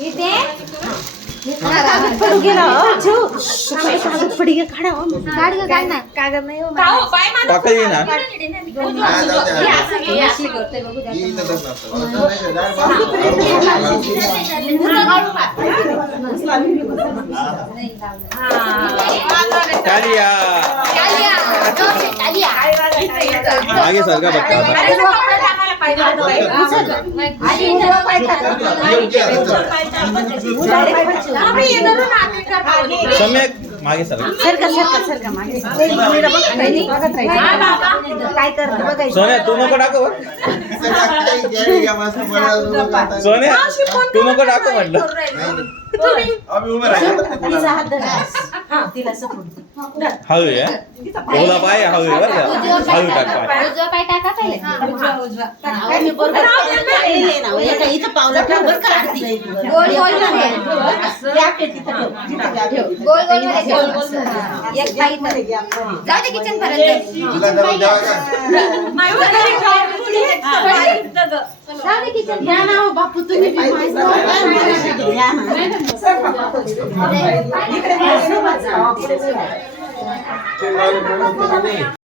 इथे पडू गेला पडी काढा काढ ना कागद नाही पाकळी ना कालिया मागे सारखा सम्यक मागे सोन्या तू नको टाकू सोन्या तू नको टाकू म्हटलं हळू आहे ओला पाय हळू आहे बरं हळू टाक पाय टाका पहिले जाऊ दे किचन पर्यंत बापू तुम्ही